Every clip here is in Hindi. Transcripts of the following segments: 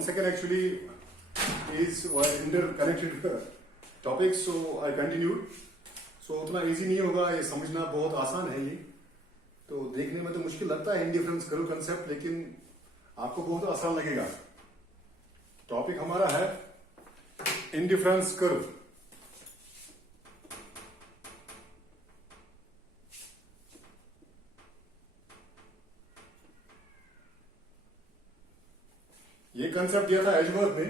1 second actually is interconnected topic, so I continued. So उतना इजी नहीं होगा, ये समझना बहुत आसान है। ये तो देखने में तो मुश्किल लगता है इंडिफरेंस कर्व कंसेप्ट, लेकिन आपको बहुत आसान लगेगा। टॉपिक हमारा है इंडिफरेंस कर्व। ये कंसेप्ट दिया था एजवर्थ ने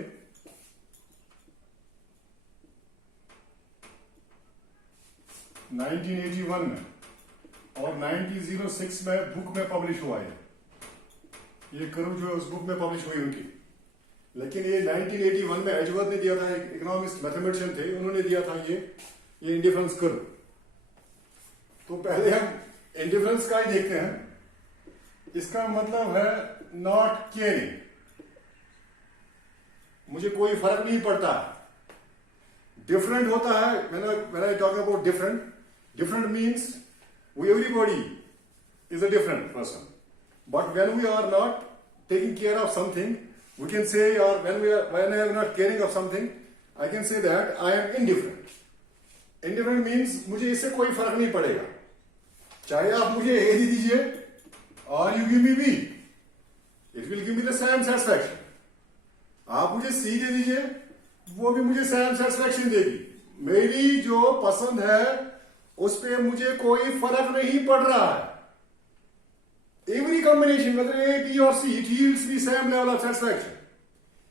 1981 में और 1906 में बुक में पब्लिश हुआ है। ये कर्व जो है उस बुक में पब्लिश हुई उनकी। लेकिन ये 1981 में एजवर्थ ने दिया था, एक इकोनॉमिस्ट मैथमेटिशियन थे, उन्होंने दिया था ये इंडिफरेंस कर्व। तो पहले हम इंडिफरेंस का ही देखते हैं। इसका मतलब है नॉट केयरिंग, मुझे कोई फर्क नहीं पड़ता। डिफरेंट होता है, when I talk about different means everybody is a different person. But when we are not taking care of something, we can say, or when I am not caring of something, I can say that I am indifferent. Indifferent means मुझे इससे कोई फर्क नहीं पड़ेगा, चाहे आप मुझे A दे दीजिए और you give me B, it will give me the same satisfaction. आप मुझे C दे दीजिए, वो भी मुझे सेम सेटिस्फैक्शन देगी। मेरी जो पसंद है उस पर मुझे कोई फर्क नहीं पड़ रहा है। Every combination whether A, B or C, it yields me same level of satisfaction.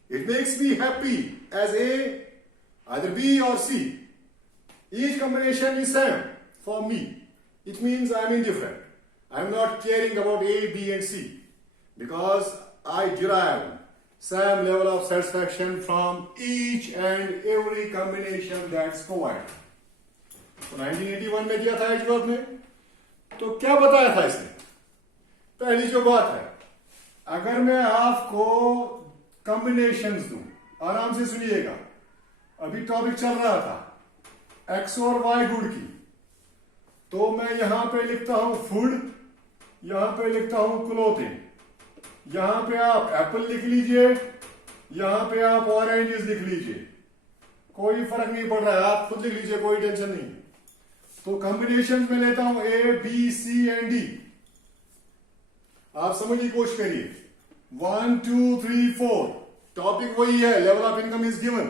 It makes me happy as A, either B or C. Each combination is same for me. It means I am indifferent. I am not caring about A, B and C because I derive same level of satisfaction from each and every combination that's provided. तो 1981 में किया था एजवर्थ ने। तो क्या बताया था इसने? पहली जो बात है, अगर मैं आपको कॉम्बिनेशंस दूं, आराम से सुनिएगा, अभी टॉपिक चल रहा था एक्स और वाई गुड की, तो मैं यहां पे लिखता हूं फूड, यहां पे लिखता हूं क्लोथिंग, यहां पे आप एप्पल लिख लीजिए, यहां पे आप ऑरेंजेस लिख लीजिए, कोई फर्क नहीं पड़ रहा है, आप खुद लिख लीजिए, कोई टेंशन नहीं। तो कॉम्बिनेशन में लेता हूं ए, बी, सी एंड डी। आप समझने की कोशिश करिए। 1 2 3 4 टॉपिक वही है, level of income is given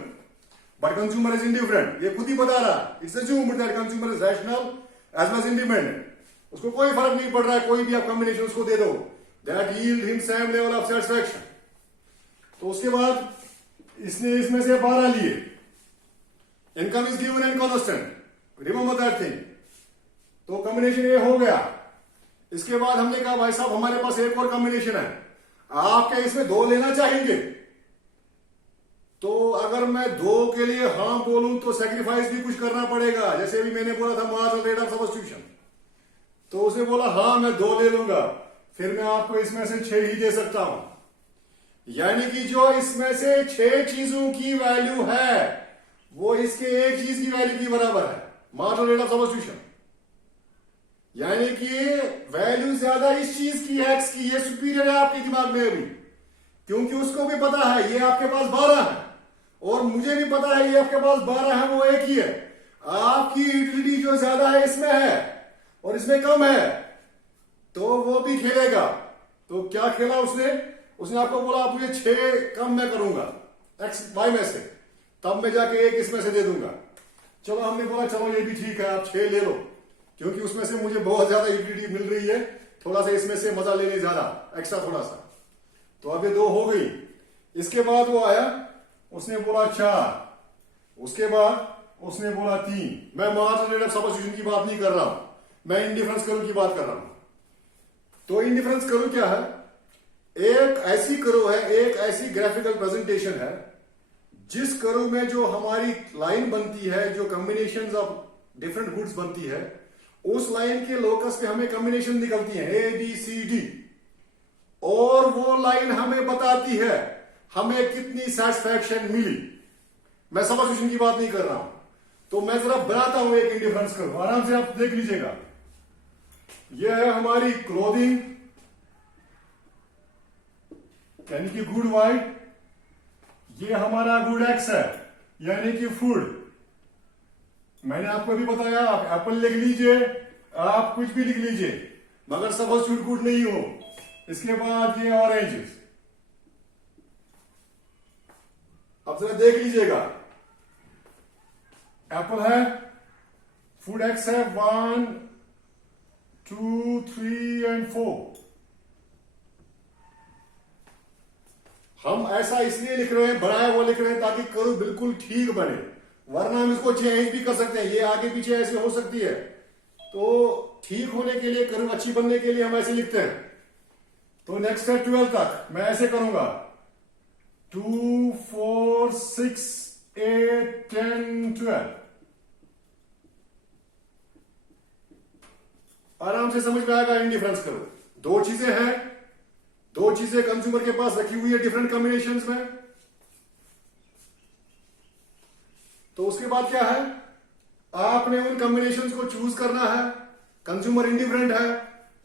but consumer is indifferent. ये खुद ही बता रहा है, it's assumed that consumer is rational as well as independent. उसको कोई फर्क नहीं पड़ रहा है, कोई भी आप कॉम्बिनेशन उसको दे दो, that yield him same level of satisfaction. तो उसके बाद इसने इसमें से 12 लिए। Income is given and constant, remember that thing. तो कॉम्बिनेशन ये हो गया। इसके बाद हमने कहा भाई साहब हमारे पास एक और कॉम्बिनेशन है, आप क्या इसमें 2 लेना चाहेंगे? तो अगर मैं 2 के लिए हां बोलूं तो सेक्रीफाइस भी कुछ करना पड़ेगा। जैसे अभी मैंने बोला था मार्जिनल रेट ऑफ सब्स्टिट्यूशन, तो उसने बोला हां मैं 2 ले लूंगा, फिर मैं आपको इसमें से 6 ही दे सकता हूं। यानी कि जो इसमें से 6 चीजों की वैल्यू है वो इसके एक चीज की वैल्यू की बराबर है, मार्जिनल रेट ऑफ सब्स्टिट्यूशन। यानी कि वैल्यू ज्यादा इस चीज की है, एक्स की, ये सुपीरियर है आपके दिमाग में अभी, क्योंकि उसको भी पता है ये आपके पास 12 है और मुझे भी पता है ये आपके पास 12 है, वो एक ही है। आपकी यूटिलिटी जो ज्यादा है इसमें है और इसमें कम है, तो वो भी खेलेगा। तो क्या खेला उसने आपको बोला आप मुझे 6 कम मैं करूंगा एक्स वाई में से, तब मैं जाके 1 इसमें से दे दूंगा। चलो हमने बोला चलो ये भी ठीक है, आप 6 ले लो, क्योंकि उसमें से मुझे बहुत ज्यादा यूटिलिटी मिल रही है, थोड़ा सा इसमें से मजा लेने ज्यादा एक्स्ट्रा थोड़ा सा। तो अब ये 2 हो गई। इसके बाद वो आया, उसने बोला 4, उसके बाद उसने बोला 3। मैं मार्जिनल रेट ऑफ सब्स्टिट्यूशन की बात नहीं कर रहा हूं, मैं इंडिफरेंस कर्व की बात कर रहा हूं। तो इंडिफरेंस कर्व क्या है? एक ऐसी कर्व है, एक ऐसी ग्राफिकल प्रेजेंटेशन है जिस कर्व में जो हमारी लाइन बनती है, जो कॉम्बिनेशंस ऑफ डिफरेंट गुड्स बनती है, उस लाइन के लोकस पे हमें कॉम्बिनेशन निकलती है ए बी सी डी, और वो लाइन हमें बताती है हमें कितनी सेटिस्फैक्शन मिली। मैं सब्स्टिट्यूशन की बात नहीं कर रहा हूं। तो मैं जरा बनाता हूं एक इंडिफरेंस कर्व, आराम से आप देख लीजिएगा। यह है हमारी क्लोथिंग, यानी कि गुड वाइट, ये हमारा गुड एक्स है, यानी कि फूड। मैंने आपको भी बताया, आप एप्पल लिख लीजिए, आप कुछ भी लिख लीजिए, मगर सब्स्टिट्यूट गुड नहीं हो। इसके बाद ये ऑरेंज, अब जरा देख लीजिएगा, एप्पल है, फूड एक्स है 1 2 3 एंड 4। हम ऐसा इसलिए लिख रहे हैं, बनाया वो लिख रहे हैं ताकि कर्व बिल्कुल ठीक बने, वरना हम इसको चेंज भी कर सकते हैं, ये आगे पीछे ऐसे हो सकती है। तो ठीक होने के लिए, कर्व अच्छी बनने के लिए हम ऐसे लिखते हैं। तो नेक्स्ट है 12 तक, मैं ऐसे करूंगा 2 4 6 8 10 12। आराम से समझ में आएगा। इंडिफरेंस करो, दो चीजें हैं, दो चीजें कंज्यूमर के पास रखी हुई है डिफरेंट कॉम्बिनेशंस में। तो उसके बाद क्या है, आपने उन कॉम्बिनेशंस को चूज करना है। कंज्यूमर इंडिफरेंट है,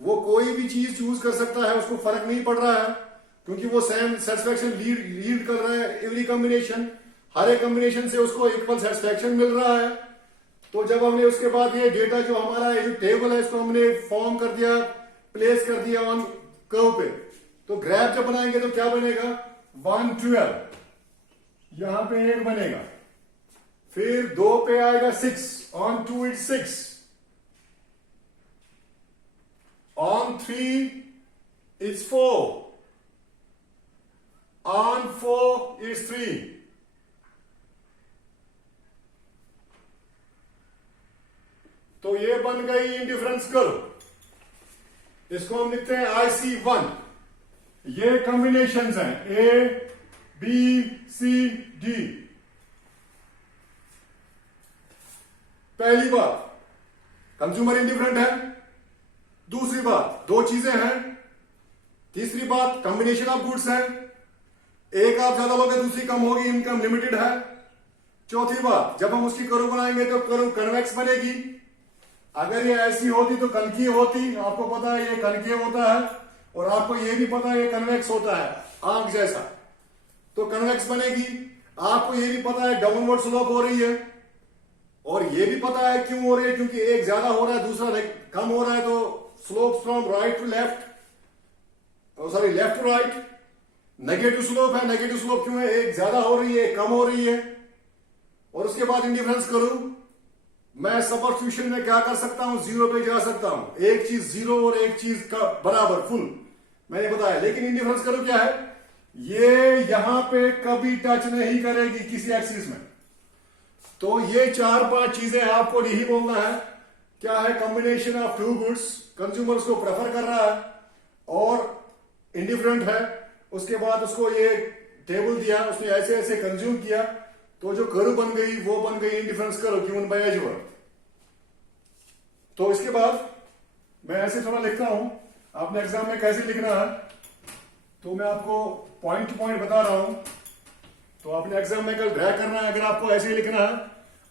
वो कोई भी चीज चूज कर सकता है, उसको फर्क नहीं पड़ रहा है, क्योंकि वो सेम सेटिस्फैक्शन लीड कर रहा है। एवरी कॉम्बिनेशन, हर एक कॉम्बिनेशन से उसको इक्वल सेटिस्फैक्शन मिल रहा है। तो जब हमने उसके बाद ये डेटा जो हमारा ये जो टेबल है, इसको हमने फॉर्म कर दिया, प्लेस कर दिया ऑन कर्व पे, तो ग्राफ जब बनाएंगे तो क्या बनेगा, 1 12, यहां पे 1 बनेगा, फिर 2 पे आएगा 6, on 2 it's 6, on 3 it's 4, on 4 it's 3। तो ये बन गई इंडिफरेंस कर्व। इसको हम लिखते हैं IC1। ये कॉम्बिनेशंस हैं A B C D। पहली बात, कंज्यूमर इंडिफरेंट है। दूसरी बात, दो चीजें हैं। तीसरी बात, कॉम्बिनेशन ऑफ गुड्स है, एक आप ज्यादा लोगे, दूसरी कम होगी, इनकम लिमिटेड है। चौथी बात, जब हम उसकी कर्व बनाएंगे तो कर्व कन्वेक्स बनेगी। अगर ये ऐसी होती तो कनकीय होती, आपको पता है ये कनकीय होता है, और आपको ये भी पता है ये कन्वेक्स होता है, आंख जैसा, तो कन्वेक्स बनेगी। आपको ये भी पता है डाउनवर्ड स्लोप हो रही है, और ये भी पता है क्यों हो रही है, क्योंकि एक ज्यादा हो रहा है, दूसरा कम हो रहा है। तो slope from right to left, sorry left to right, negative slope है। नेगेटिव स्लोप क्यों है, एक ज्यादा हो रही है, कम हो रही है। और उसके बाद इंडिफरेंस करूं, मैं सब्स्टिट्यूशन में क्या कर सकता हूं, 0 पे जा सकता हूं। एक चीज 0 और एक चीज का बराबर फुल मैंने बताया। लेकिन इंडिफरेंस करो क्या है, ये यहां पे कभी टच नहीं करेगी किसी एक्सिस में। तो ये 4-5 चीजें आपको यही बोलना है। क्या है, combination of two goods, consumer उसको प्रेफर कर रहा है और इंडिफरेंट है। उसके बाद उसको ये टेबल दिया, उसने ऐसे ऐसे कंज्यूम किया, तो जो कर्व बन गई वो बन गई indifference curve given by Edgeworth. तो इसके बाद मैं ऐसे थोड़ा लिखता हूं, आपने एग्जाम में कैसे लिखना है तो मैं आपको पॉइंट टू पॉइंट बता रहा हूं। तो आपने एग्जाम में कल ड्रा करना है, अगर आपको ऐसे ही लिखना है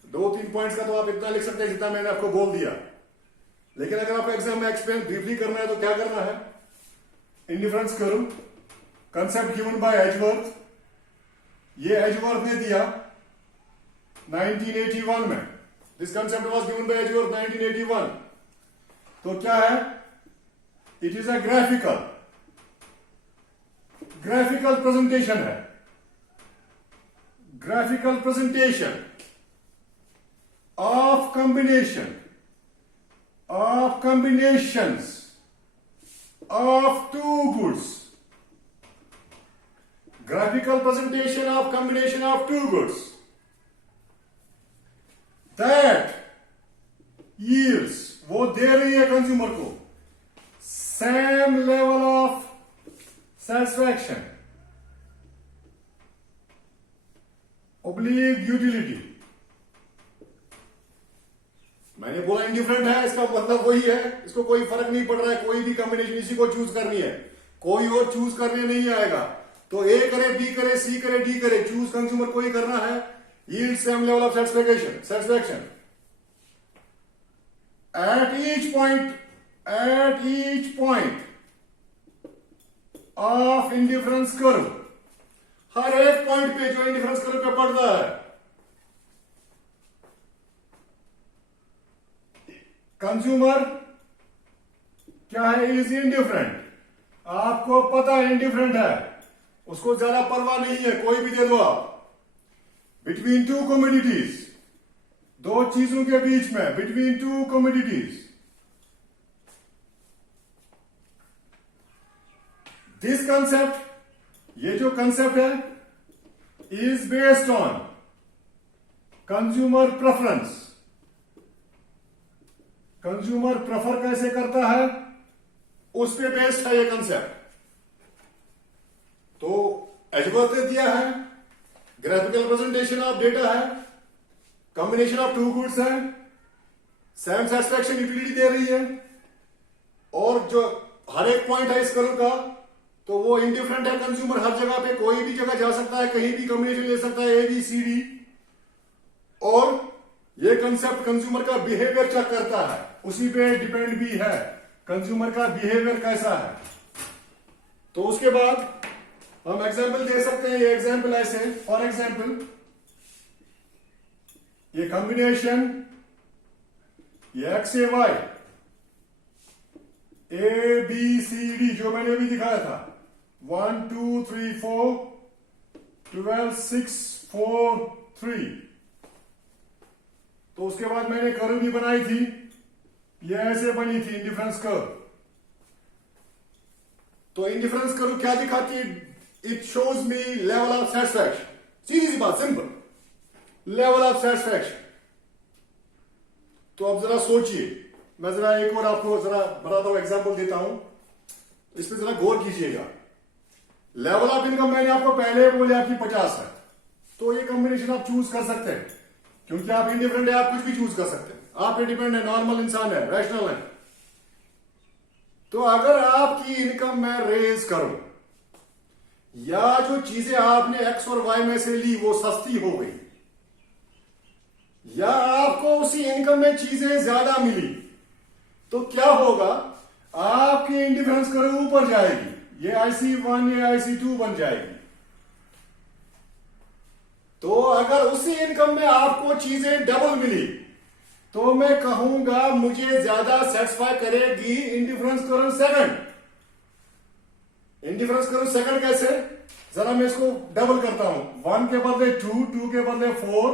2-3 पॉइंट्स का, तो आप इतना लिख सकते हैं जितना मैंने आपको बोल दिया। लेकिन अगर आपको एग्जाम में एक्सप्लेन ब्रीफली करना है तो क्या करना है, indifference curve, concept given by Edgeworth, ये एजवर्थ ने दिया 1981 में। This concept was given by Edgeworth 1981। तो क्या है, it is a graphical presentation है, graphical presentation of combinations of two goods, graphical presentation of combination of two goods that yields, वो दे रही है कंज्यूमर को same level of satisfaction oblique utility। मैंने बोला इंडिफरेंट है, इसका मतलब वही है, इसको कोई फर्क नहीं पड़ रहा है, कोई भी कॉम्बिनेशन इसी को चूज करनी है, कोई और चूज करने नहीं आएगा। तो ए करे, बी करे, सी करे, डी करे, चूज कंज्यूमर को ही करना है। Yield same level of satisfaction at each point of indifference curve. हर एक पॉइंट पे जो इंडिफरेंस कर्व पे पड़ता है, कंज्यूमर क्या है, इज इंडिफरेंट। आपको पता है इंडिफरेंट है, उसको ज्यादा परवाह नहीं है, कोई भी दे दो आप। बिटवीन टू कमोडिटीज, दो चीजों के बीच में, between two commodities, this concept, ये जो कंसेप्ट है, is based on consumer preference. Consumer prefer कैसे करता है, उस पे बेस्ड है ये कंसेप्ट। तो एजवर्थ ने दिया है, ग्राफिकल रिप्रेजेंटेशन ऑफ डेटा है, कॉम्बिनेशन ऑफ टू गुड्स है, सेम सेटिस्फैक्शन यूटिलिटी दे रही है, और जो हर एक पॉइंट है इस कर्व का, तो वो इंडिफरेंट है। कंज्यूमर हर जगह पे, कोई भी जगह जा सकता है, कहीं भी कॉम्बिनेशन ले सकता है, ए बी सी डी। और ये कंसेप्ट कंज्यूमर का बिहेवियर चेक करता है, उसी पे डिपेंड भी है कंज्यूमर का बिहेवियर कैसा है। तो उसके बाद हम एग्जाम्पल दे सकते हैं। ये एग्जाम्पल ऐसे, फॉर एग्जाम्पल ये कॉम्बिनेशन, ये X A Y, A B C D जो मैंने अभी दिखाया था, 1 2 3 4 12 6 4 3। तो उसके बाद मैंने कर्व भी बनाई थी, ये ऐसे बनी थी इंडिफरेंस कर्व। तो इंडिफरेंस कर्व क्या दिखाती है, it shows me level of satisfaction. सीधी सी बात, सिंपल, लेवल ऑफ सेटिस्फैक्शन। तो अब जरा सोचिए, मैं जरा एक और आपको जरा बताता हूं, एग्जांपल देता हूं, इस पर जरा गौर कीजिएगा। लेवल ऑफ इनकम मैंने आपको पहले बोले आपकी 50 है, तो ये कॉम्बिनेशन आप चूज कर सकते हैं, क्योंकि आप इंडिपेंडेंट है, आप कुछ भी चूज कर सकते हैं, आप इंडिपेंडेंट है, नॉर्मल इंसान है, रैशनल है। तो अगर आपकी इनकम मैं रेज करूं, या जो चीजें आपने एक्स और वाई में से ली वो सस्ती हो गई, या आपको उसी इनकम में चीजें ज्यादा मिली, तो क्या होगा, आपकी इंडिफरेंस कर्व ऊपर जाएगी, ये IC1 या IC2 बन जाएगी। तो अगर उसी इनकम में आपको चीजें डबल मिली, तो मैं कहूंगा मुझे ज्यादा सेटिस्फाई करेगी indifference curve second. Indifference curve second कैसे, जरा मैं इसको डबल करता हूं, 1 के बदले 2, 2 के बदले 4,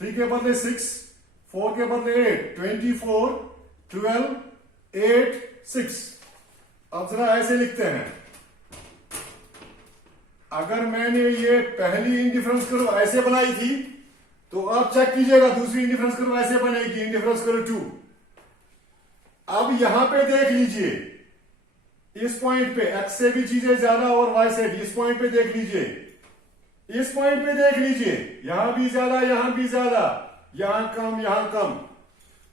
3 के बदले 6, 4 के बदले 8, 24, 12, 8, 6। अब जरा ऐसे लिखते हैं, अगर मैंने ये पहली इंडिफरेंस कर्व ऐसे बनाई थी, तो अब चेक कीजिएगा दूसरी इंडिफरेंस कर्व ऐसे बनेगी, इंडिफरेंस कर्व 2। अब यहां पे देख लीजिए, इस पॉइंट पे एक्स से भी चीजें ज्यादा और वाई से भी, इस पॉइंट पे देख लीजिए, इस पॉइंट पे देख लीजिए, यहां भी ज्यादा, यहां भी ज्यादा, यहां कम, यहां कम।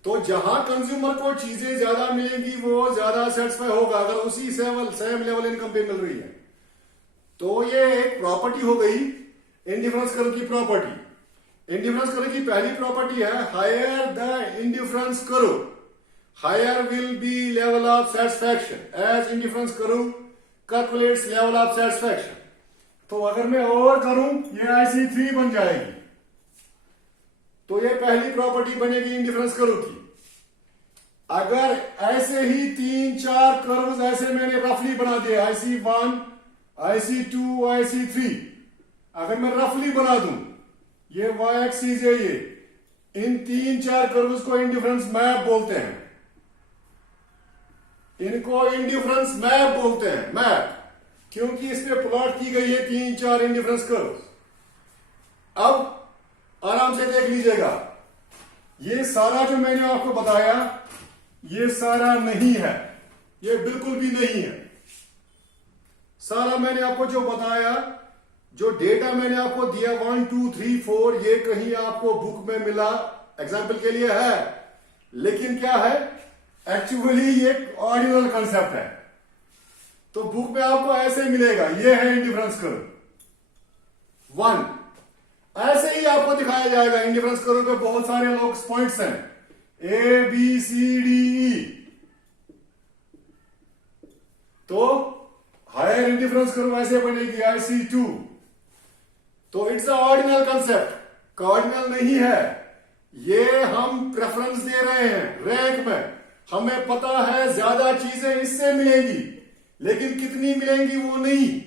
तो जहां कंज्यूमर को चीजें ज्यादा मिलेंगी वो ज्यादा सेटिस्फाई होगा, अगर उसी सेम लेवल इनकम पे मिल रही है। तो ये एक प्रॉपर्टी हो गई इंडिफरेंस कर्व की प्रॉपर्टी। इंडिफरेंस कर्व की पहली प्रॉपर्टी है, higher the indifference curve, higher will be level of satisfaction as indifference curve calculates level of satisfaction. तो अगर मैं और करूं, ये IC3 बन जाएगी। तो ये पहली प्रॉपर्टी बनेगी इंडिफरेंस कर्व की। अगर ऐसे ही 3-4 कर्व्स ऐसे मैंने रफली बना दिए, IC1, IC2, IC3, अगर मैं रफली बना दूं, ये y एक्सिस है, ये इन 3-4 कर्व्स को इंडिफरेंस मैप बोलते हैं, इनको इंडिफरेंस मैप बोलते हैं, मैप, क्योंकि इसमें प्लॉट की गई है 3-4 इंडिफरेंस कर्व्स। अब आराम से देख लीजिएगा, ये सारा जो मैंने आपको बताया, ये सारा नहीं है, ये बिल्कुल भी नहीं है। सारा मैंने आपको जो बताया, जो डेटा मैंने आपको दिया 1 2 3 4, ये कहीं आपको बुक में मिला, एग्जाम्पल के लिए है, लेकिन क्या है, एक्चुअली ये ऑर्डिनल कंसेप्ट है। तो बुक में आपको ऐसे मिलेगा, ये है इंडिफरेंस कर्व 1, ऐसे ही आपको दिखाया जाएगा। इंडिफरेंस कर्व पे बहुत सारे लोग पॉइंट्स हैं, A B C D E। तो हायर इंडिफरेंस कर्व ऐसे बनेगी, IC2, तो it's a ordinal concept, cardinal नहीं है। ये हम प्रेफरेंस दे रहे हैं रैंक में। हमें पता है ज्यादा चीजें इससे मिलेंगी, लेकिन कितनी मिलेंगी वो नहीं,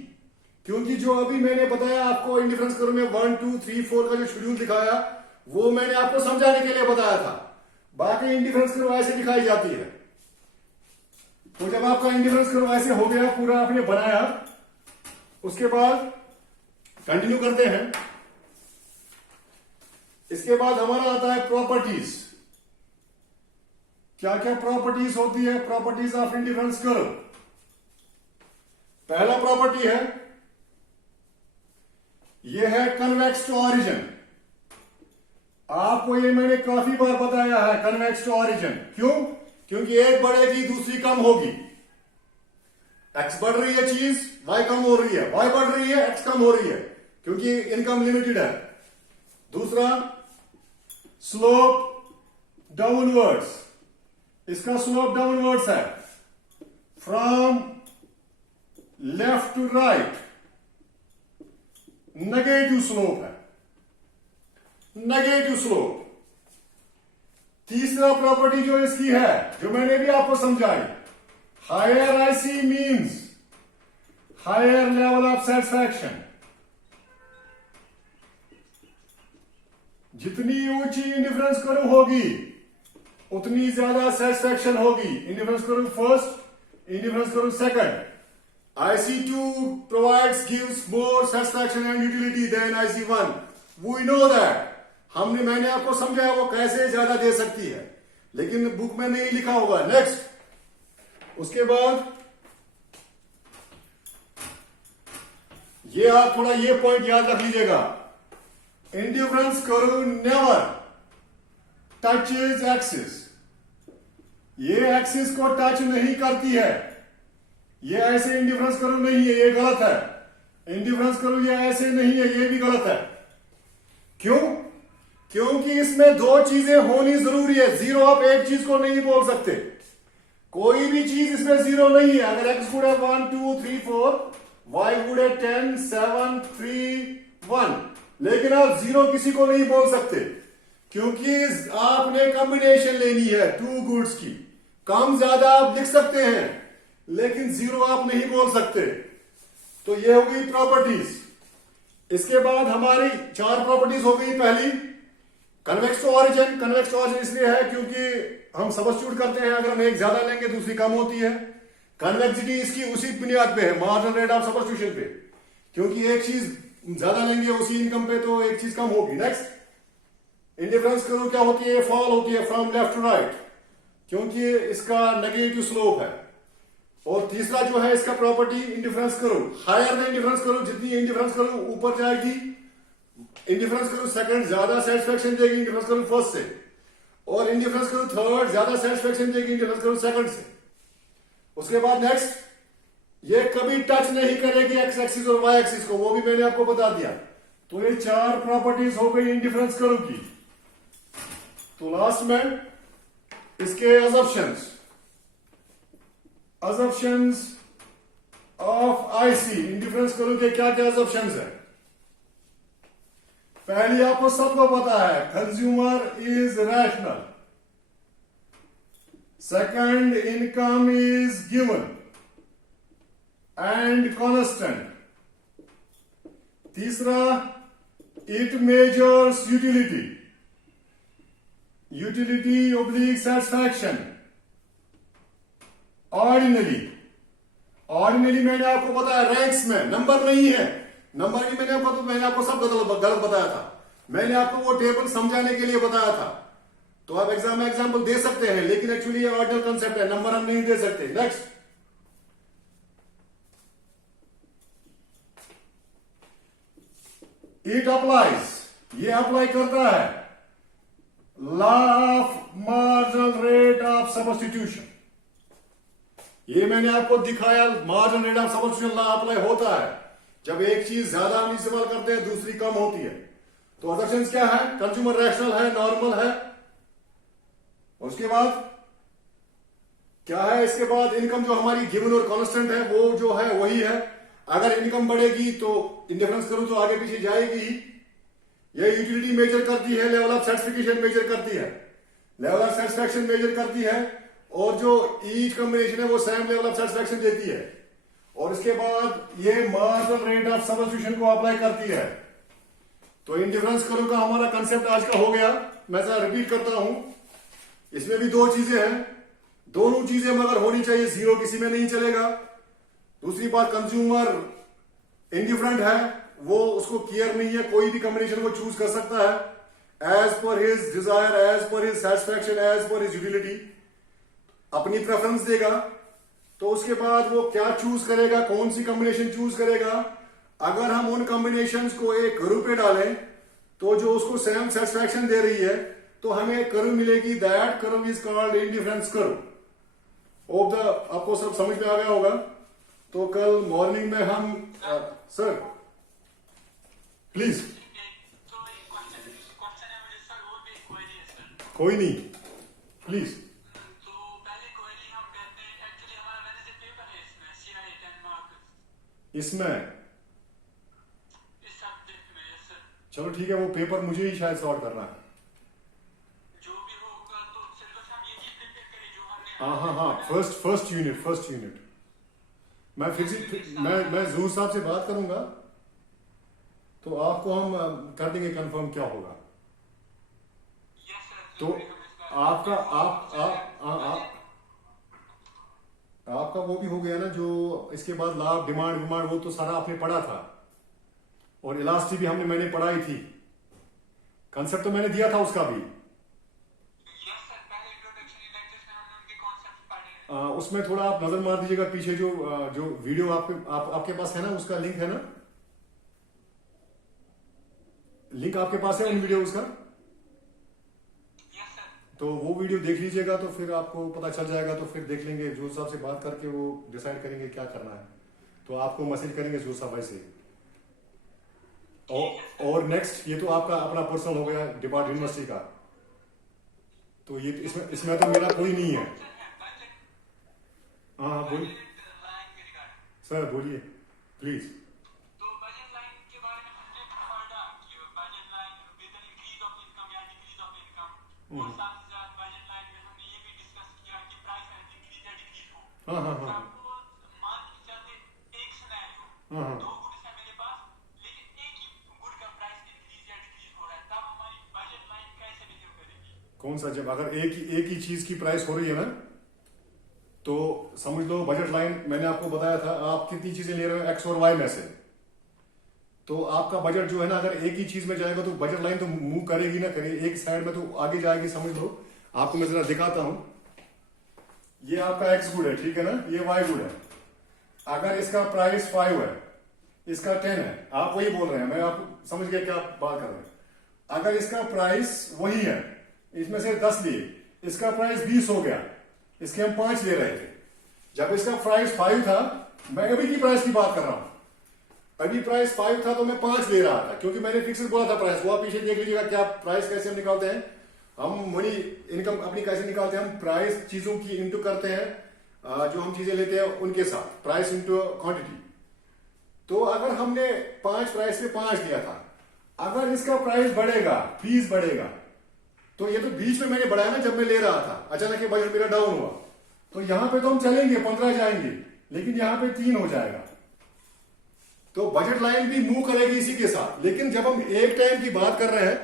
क्योंकि जो अभी मैंने बताया आपको इंडिफरेंस करो में 1 2 3 4 का जो शेड्यूल दिखाया वो मैंने आपको समझाने के लिए बताया था। बाकी इंडिफरेंस करो ऐसे दिखाई जाती है। तो जब आपका इंडिफरेंस करो ऐसे हो गया, पूरा आपने बनाया, उसके बाद कंटिन्यू करते हैं। इसके बाद हमारा आता है प्रॉपर्टीज। क्या क्या प्रॉपर्टीज होती है? प्रॉपर्टीज ऑफ इंडिफरेंस करो। पहला प्रॉपर्टी है, यह है कन्वेक्स टू ऑरिजिन। आपको ये मैंने काफी बार बताया है, कन्वेक्स टू ऑरिजिन। क्यों? क्योंकि एक बढ़ेगी दूसरी कम होगी। एक्स बढ़ रही है चीज, वाई कम हो रही है, वाई बढ़ रही है, एक्स कम हो रही है, क्योंकि इनकम लिमिटेड है। दूसरा, स्लोप डाउनवर्ड्स। इसका स्लोप डाउनवर्ड्स है, from left to right, negative slope है, नेगेटिव स्लोप। तीसरा प्रॉपर्टी जो इसकी है, जो मैंने भी आपको समझाई, higher IC means higher level of satisfaction. जितनी ऊंची इंडिफरेंस कर्व होगी उतनी ज्यादा सेटिस्फैक्शन होगी। Indifference curve first, indifference curve second. IC2 provides gives more satisfaction and utility than IC1. We know that. मैंने आपको समझाया वो कैसे ज्यादा दे सकती है, लेकिन बुक में नहीं लिखा होगा। नेक्स्ट, उसके बाद ये आप थोड़ा ये पॉइंट याद रख लीजिएगा, indifference curve never touches axis. ये एक्सिस को टच नहीं करती है। ये ऐसे इंडिफरेंस कर्व नहीं है, ये गलत है। इंडिफरेंस कर्व ये ऐसे नहीं है, ये भी गलत है। क्यों? क्योंकि इसमें दो चीजें होनी जरूरी है। जीरो आप एक चीज को नहीं बोल सकते। कोई भी चीज इसमें जीरो नहीं है। अगर एक्स गुड है 1 2 3 4, वाई गुड है 10 7 3 1, लेकिन आप जीरो किसी को नहीं बोल सकते, क्योंकि आपने कॉम्बिनेशन लेनी है टू गुड्स की। कम ज्यादा आप लिख सकते हैं, लेकिन जीरो आप नहीं बोल सकते। तो ये हो गई प्रॉपर्टीज। इसके बाद हमारी चार प्रॉपर्टीज हो गई। पहली, convex to origin. Convex to origin इसलिए है क्योंकि हम सब्स्टिट्यूट करते हैं, अगर हम एक ज्यादा लेंगे दूसरी कम होती है। कन्वेक्सिटी इसकी उसी बुनियाद पे है, मार्जिनल रेट ऑफ सब्स्टिट्यूशन पे, क्योंकि एक चीज ज्यादा लेंगे उसी इनकम पे तो एक चीज कम होगी। नेक्स्ट, इंडिफरेंस कर्व क्या होती है? फॉल होती है फ्रॉम लेफ्ट टू राइट, क्योंकि इसका नेगेटिव स्लोप है। और तीसरा जो है इसका property, indifference curve higher than indifference curve. जितनी इंडिफरेंस कर्व ऊपर जाएगी, इंडिफरेंस कर्व सेकंड ज्यादा सेटिस्फैक्शन देगी इंडिफरेंस कर्व फर्स्ट से, और इंडिफरेंस कर्व थर्ड ज्यादा सेटिस्फैक्शन देगी इंडिफरेंस कर्व सेकंड से। उसके बाद नेक्स्ट, ये कभी टच नहीं करेगी एक्स एक्सिस और वाई एक्सिस को, वो भी मैंने आपको बता दिया। तो ये चार प्रॉपर्टीज हो गई इंडिफरेंस कर्व की। तो लास्ट में इसके assumptions of IC. Indifference curve के क्या क्या assumptions है? पहली आपको सबको पता है, consumer is rational. Second, income is given and constant. तीसरा, it measures utility, utility oblique satisfaction. Ordinary मैंने आपको बताया रैंक्स में नंबर नहीं है। नंबर भी मैंने आपको सब गलत बताया था। मैंने आपको वो टेबल समझाने के लिए बताया था। तो आप एग्जाम में एग्जाम्पल दे सकते हैं, लेकिन एक्चुअली ये ऑर्डिनल कंसेप्ट है, नंबर हम नहीं दे सकते। नेक्स्ट, इट अप्लाइज, ये अप्लाई करता है law of marginal rate of substitution. ये मैंने आपको दिखाया, marginal rate of substitution law apply होता है जब एक चीज ज्यादा हम इस्तेमाल करते हैं दूसरी कम होती है। तो असम्पशंस क्या है? कंज्यूमर रैशनल है, नॉर्मल है। उसके बाद क्या है? इसके बाद इनकम जो हमारी गिवन और कांस्टेंट है वो जो है वही है। अगर इनकम बढ़ेगी तो इंडिफरेंस करूं तो आगे पीछे जाएगी ही। ये यूटिलिटी मेजर करती है, लेवल ऑफ सेटिस्फिकेशन मेजर करती है, लेवल ऑफ सेटिस्फैक्शन मेजर करती है, और जो ईच कॉम्बिनेशन है वो सेम लेवल ऑफ सेटिस्फैक्शन देती है। और इसके बाद ये मार्जिनल रेट ऑफ सब्स्टिट्यूशन को अप्लाई करती है। तो इंडिफरेंस करो का हमारा कंसेप्ट आज का हो गया। मैं जरा रिपीट करता हूं, इसमें भी दो चीजें हैं, दोनों चीजें मगर होनी चाहिए, जीरो किसी में नहीं चलेगा। दूसरी बात, कंज्यूमर इंडिफरेंट है, वो उसको केयर नहीं है, कोई भी कॉम्बिनेशन को चूज कर सकता है as per his desire, as per his satisfaction, as per his utility, अपनी प्रेफरेंस देगा। तो उसके बाद वो क्या चूज करेगा, कौन सी कॉम्बिनेशन चूज करेगा। अगर हम उन कॉम्बिनेशंस को एक कर्व पे डालें तो जो उसको सेम सेटिस्फैक्शन दे रही है, तो हमें एक कर्व मिलेगी, that curve is called indifference curve. Of the, आपको सब समझ में आ गया होगा। तो कल मॉर्निंग में हम सर प्लीज, कोई नहीं प्लीज। तो पहले क्वेरी हम करते हैं, एक्चुअली हमारा वेडनेसडे पेपर है इसमें CI 10 मार्क्स इसमें इस सब्जेक्ट में। यस सर, चलो ठीक है, वो पेपर मुझे ही शायद सॉर्ट करना है। जो भी होगा तो सिलेबस हम ये चीज प्रिपेयर करें जो हमने हाँ हाँ हाँ, फर्स्ट यूनिट मैं मैं जूर साहब से बात करूंगा, तो आपको हम कर देंगे कंफर्म क्या होगा। Yes sir. तो आपका आपका वो भी हो गया ना, जो इसके बाद लाभ डिमांड विमांड वो तो सारा आपने पढ़ा था, और इलास्टिक भी मैंने पढ़ाई थी, कंसेप्ट तो मैंने दिया था उसका भी। यस सर, पहले इंट्रोडक्शन लेक्चर्स में हमने उनके कॉन्सेप्ट्स पढ़े हैं। उसमें थोड़ा आप नजर मार दीजिएगा, पीछे जो जो वीडियो आपके पास है ना, उसका लिंक है ना, लिंक आपके पास है उन वीडियोस का, यस सर। तो वो वीडियो देख लीजिएगा, तो फिर आपको पता चल जाएगा। तो फिर देख लेंगे, जोर साहब से बात करके वो डिसाइड करेंगे क्या करना है, तो आपको मैसेज करेंगे जोर साहब वैसे। और नेक्स्ट, ये तो आपका अपना पर्सनल हो गया डिपार्ट यूनिवर्सिटी का, तो ये इसमें तो मेरा कोई नहीं है। हाँ हाँ बोलिए सर, बोलिए प्लीज। तो बजट लाइन के बारे में हमने पढ़ा कि budget line with an increase of income या डिक्रीज ऑफ इनकम, और साथ ही साथ बजट लाइन में हमने ये भी डिस्कस किया कि प्राइस इंक्रीज या डिक्रीज हो। हाँ हाँ हाँ सपोज मान के चलते एक सिनेरियो, हाँ हाँ, दो गुड्स है मेरे पास, लेकिन एक ही गुड का प्राइस इंक्रीज या डिक्रीज हो रहा है, तब हमारी बजट लाइन कैसे बिहेव करेगी? कौन सा, जब अगर एक ही चीज की प्राइस हो रही है ना, तो समझ लो बजट लाइन मैंने आपको बताया था, आप कितनी चीजें ले रहे हो एक्स और वाई में से, तो आपका बजट जो है ना, अगर एक ही चीज में जाएगा तो बजट लाइन तो मूव करेगी ना, करेगी एक साइड में तो आगे जाएगी। समझ लो, आपको मैं जरा दिखाता हूं, ये आपका एक्स गुड है, ठीक है ना, ये वाई गुड है। अगर इसका प्राइस 5 है, इसका 10 है, आप वही बोल रहे हैं, मैं आपको समझ गया क्या बात कर रहे हैं। अगर इसका प्राइस वही है, इसमें से 10 लिए, इसका प्राइस 20 हो गया, इसके हम 5 ले रहे थे। जब इसका प्राइस 5 था, मैं अभी की प्राइस की बात कर रहा हूं, अभी प्राइस 5 था तो मैं 5 ले रहा था, क्योंकि मैंने फिक्स बोला था प्राइस। वो आप पीछे देख लीजिएगा क्या प्राइस कैसे हम निकालते हैं, हम मनी इनकम अपनी कैसे निकालते हैं। हम प्राइस चीजों की इंटू करते हैं, जो हम चीजें लेते हैं उनके साथ, प्राइस इंटू क्वांटिटी। तो अगर हमने 5 प्राइस पे 5 लिया था, अगर इसका प्राइस बढ़ेगा, 20 बढ़ेगा, तो ये तो बीच में मैंने बढ़ाया ना, जब मैं ले रहा था, अचानक ये बजट मेरा डाउन हुआ, तो यहां पे तो हम चलेंगे 15 जाएंगे, लेकिन यहां पे 3 हो जाएगा। तो बजट लाइन भी मूव करेगी इसी के साथ। लेकिन जब हम एक टाइम की बात कर रहे हैं,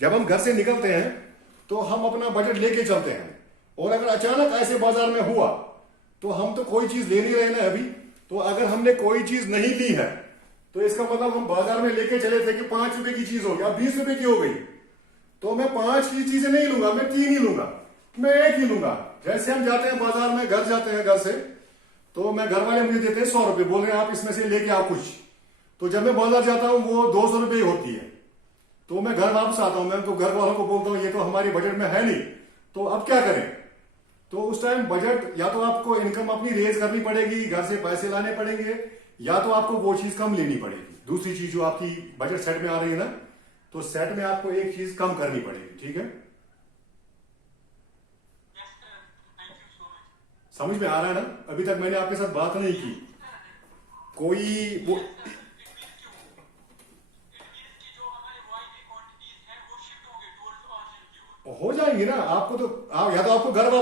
जब हम घर से निकलते हैं, तो हम अपना बजट लेके चलते हैं, और अगर अचानक ऐसे बाजार में हुआ, तो हम तो कोई चीज ले नहीं रहे ना अभी। तो अगर हमने कोई चीज नहीं ली है, तो इसका मतलब हम बाजार में लेके चले थे कि 5 रुपए की चीज होगी, अब 20 रुपए की हो गई, तो मैं 5 की चीजें नहीं लूंगा, मैं 3 ही लूंगा, मैं 1 ही लूंगा। जैसे हम जाते हैं बाजार में, घर जाते हैं, घर से तो मैं, घर वाले मुझे देते हैं 100 रुपए, बोल रहे हैं आप इसमें से लेके आओ कुछ। तो जब मैं बाजार जाता हूं वो 200 रुपए ही होती है, तो मैं घर वापस आता हूं, मैं तो घर वालों को बोलता हूं ये तो हमारी बजट में है नहीं, तो अब क्या करें। तो उस टाइम बजट, या तो आपको इनकम अपनी रेज करनी पड़ेगी, घर से पैसे लाने पड़ेंगे, या तो आपको वो चीज कम लेनी पड़ेगी। दूसरी चीज जो आपकी बजट सेट में आ रही है ना, तो सेट में आपको एक चीज कम करनी पड़ेगी, ठीक है। समझ में आ रहा है ना, अभी तक मैंने आपके साथ बात नहीं की, कोई वो इट मीन्स कि जो हमारे वाई की क्वांटिटीज हैं वो शिफ्ट होंगे टुवर्ड्स ओरिजिन की ओर। हो जाएंगे ना, आपको तो आप या तो आपको घर वापस